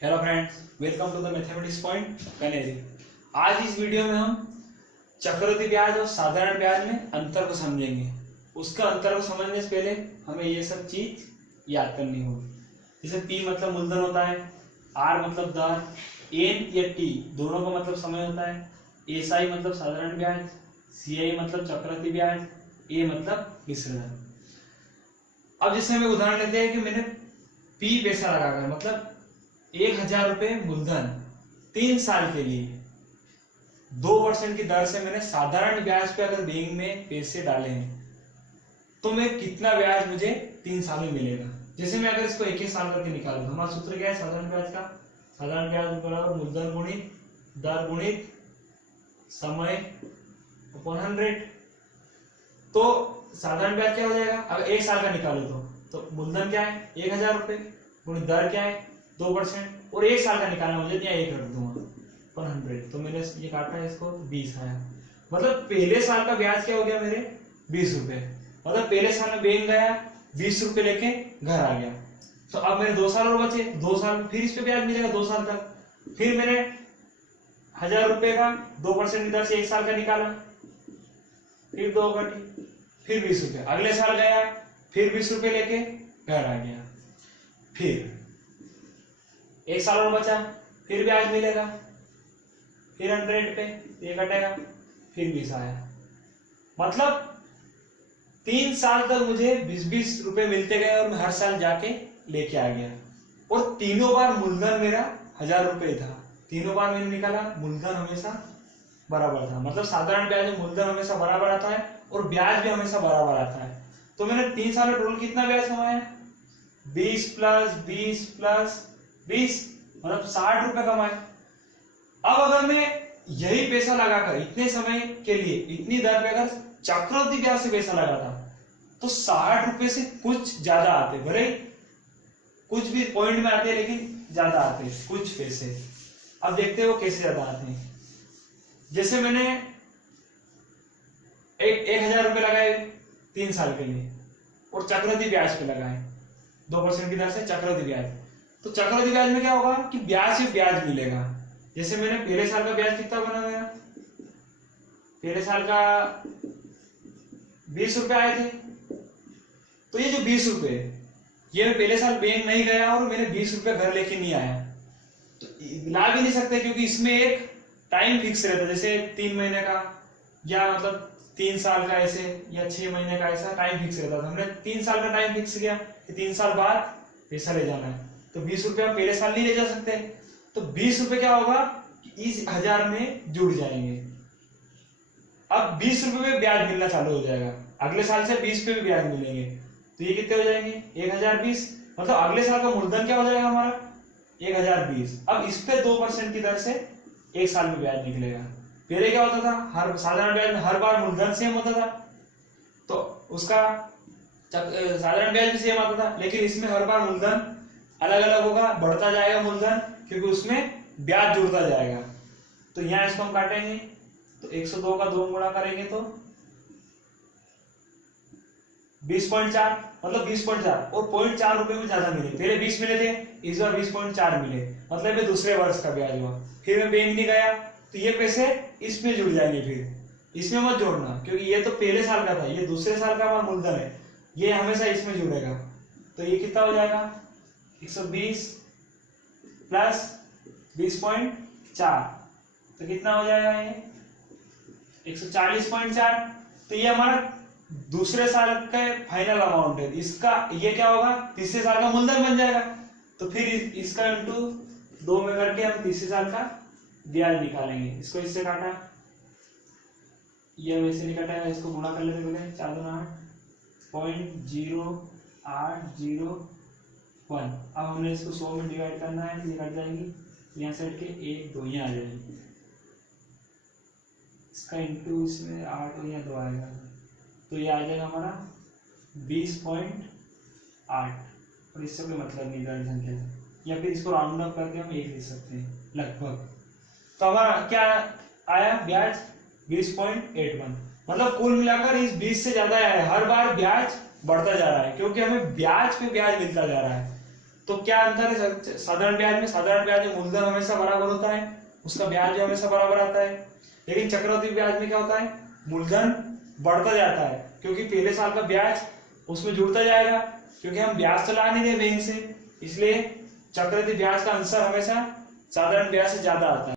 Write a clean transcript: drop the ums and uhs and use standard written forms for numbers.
Hello friends, welcome to the mathematics point कनेरी। आज इस वीडियो में हम चक्रवृद्धि ब्याज और साधारण ब्याज में अंतर को समझेंगे। उसका अंतर को समझने से पहले हमें ये सब चीज याद करनी होगी। जैसे P मतलब मूलधन होता है, R मतलब दर, N या T दोनों का मतलब समय होता है, SI मतलब साधारण ब्याज, CI मतलब चक्रवृद्धि ब्याज, A मतलब मिश्र दर। अब जैसे हमें उदाहरण लेते हैं कि मैंने P पैसा लगाकर मतलब 1,000 रुपये मूलधन 3 साल के लिए 2% की दर से मैंने साधारण ब्याज पे अगर बैंक में पैसे डाले हैं तो मैं कितना ब्याज मुझे 3 साल में मिलेगा। जैसे मैं अगर इसको एक साल करके निकालू तो हमारा सूत्र क्या है साधारण ब्याज का? साधारण ब्याज बराबर मूलधन गुणित दर गुणित समय अपॉन 100। तो साधारण ब्याज क्या हो जाएगा अगर 1 साल का निकालो तो मूलधन क्या है 1,000 रुपये गुणित दर क्या है 2% और 1 साल का निकालना मुझे यहाँ 1 रख दूंगा 100। तो मैंने ये काटा है इसको 20 आया। मतलब पहले साल का ब्याज क्या हो गया मेरे 20 रुपए। मतलब पहले साल में बैंक गया 20 रुपए लेके घर आ गया। तो अब मेरे 2 साल और बचे, 2 साल फिर इस पे ब्याज मिलेगा 2 साल तक। फिर मैंने 1,000 रुपए का 2% की दर से 1 साल का निकाला, फिर 2 घटी, फिर 20 रुपए। अगले साल गया फिर 20 रुपए लेके घर आ गया। फिर 1 साल और बचा, फिर ब्याज मिलेगा, फिर 100 पे ये कटेगा, फिर 20 आया। मतलब 3 साल तक मुझे 20-20 रुपए मिलते गए और मैं हर साल जाके लेके आ गया। और तीनों बार मूलधन मेरा 1,000 रुपए था। तीनों बार मैंने निकाला मूलधन हमेशा बराबर था। मतलब साधारण ब्याज में मूलधन हमेशा बराबर आता है और ब्याज भी हमेशा बराबर आता है। तो मैंने 3 साल में टोटल कितना ब्याज कमाया 20 प्लस 20 प्लस 20 मतलब 60 रुपए कमाए। अब अगर मैं यही पैसा लगाकर इतने समय के लिए इतनी दर पे अगर चक्रवृद्धि ब्याज से पैसा लगाता तो 60 रुपए से कुछ ज्यादा आते। भले कुछ भी पॉइंट में आते लेकिन ज्यादा आते कुछ पैसे। अब देखते हैं वो कैसे ज्यादा आते हैं। जैसे मैंने 1,000 रुपए लगाए 3 साल के लिए और चक्रवृद्धि ब्याज पे लगाए 2% की दर से चक्रवृद्धि ब्याज। तो चक्रवृद्धि ब्याज में क्या होगा कि ब्याज से ब्याज मिलेगा। जैसे मैंने पहले साल का ब्याज कितना बना मेरा, पहले साल का 20 रुपए आए थे। तो ये जो 20 रुपए ये मैं पहले साल बैंक नहीं गया और मैंने 20 रुपए घर लेके नहीं आया तो ला भी नहीं सकते क्योंकि इसमें एक टाइम फिक्स रहता है। जैसे 3 महीने का या मतलब 3 साल का ऐसे या 6 महीने का ऐसा टाइम फिक्स रहता था। हमने 3 साल का टाइम फिक्स किया कि 3 साल बाद पैसा ले जाना है। तो 20 रुपए हम पहले साल नहीं ले जा सकते। तो 20 रुपए क्या होगा कि इस 1,000 में जुड़ जाएंगे। अब 20 रुपए में ब्याज मिलना चालू हो जाएगा। अगले साल से 20 पे भी ब्याज मिलेंगे। तो ये कितने हो जाएंगे 1,020। मतलब अगले साल का मूलधन क्या हो जाएगा हमारा 1,020। अब इस पे 2% की दर से 1 साल में ब्याज निकलेगा। पहले क्या होता था हर साधारण ब्याज में हर बार मूलधन सेम होता था तो उसका साधारण ब्याज भी सेम आता था। लेकिन इसमें हर बार मूलधन अलग अलग होगा, बढ़ता जाएगा मूलधन क्योंकि उसमें ब्याज जुड़ता जाएगा। तो यहां इसको हम काटेंगे तो 102 का 2 गुणा करेंगे तो 20.4 मतलब 20.4 और 0.4 रुपए में ज्यादा मिले। पहले 20 मिले थे, इस बार 20.4 मिले। मतलब ये दूसरे वर्ष का ब्याज हुआ। फिर मैं बैंक नहीं गया तो ये पैसे इसमें जुड़ जाएंगे। फिर इसमें मत जोड़ना क्योंकि ये तो पहले साल का था, ये दूसरे साल का हमारा मूलधन है, ये हमेशा इसमें जुड़ेगा। तो ये कितना हो जाएगा 120 प्लस 20.4 तो कितना हो जाएगा ये 140.4। तो ये हमारा दूसरे साल का फाइनल अमाउंट है। इसका ये क्या होगा तीसरे साल का मूलधन बन जाएगा। तो फिर इसका इंटू 2 में करके हम तीसरे साल का ब्याज निकालेंगे। इसको इससे काटा, ये वैसे नहीं कटा, इसको गुणा कर लेते पहले 4 2 8.0801। अब हमने इसको 100 में डिवाइड करना है, ये कट जाएगी यहाँ से हट के 1 2 यहाँ आ जाएगी। इसका इंटू इसमें 8 और यहाँ 2 आएगा तो ये आ जाएगा हमारा 20.8। और इससे कोई मतलब नहीं बड़ी संख्या या फिर इसको राउंड अप करके हम 1 लिख सकते हैं लगभग। तो हमारा क्या आया ब्याज 20.81। मतलब कुल मिलाकर इस 20 से ज्यादा आया है। हर बार ब्याज बढ़ता जा रहा है क्योंकि हमें ब्याज पे ब्याज मिलता जा रहा है। तो क्या अंतर है साधारण ब्याज में? साधारण ब्याज में मूलधन हमेशा बराबर होता है, उसका ब्याज भी हमेशा बराबर आता है। लेकिन चक्रवृद्धि ब्याज में क्या होता है, मूलधन बढ़ता जाता है, क्योंकि पहले साल का ब्याज उसमें जुड़ता जाएगा, क्योंकि हम ब्याज तो ला नहीं रहे बैंक से, इसलिए चक्रवृद्धि ब्याज का अंतर हमेशा साधारण ब्याज से ज्यादा आता है।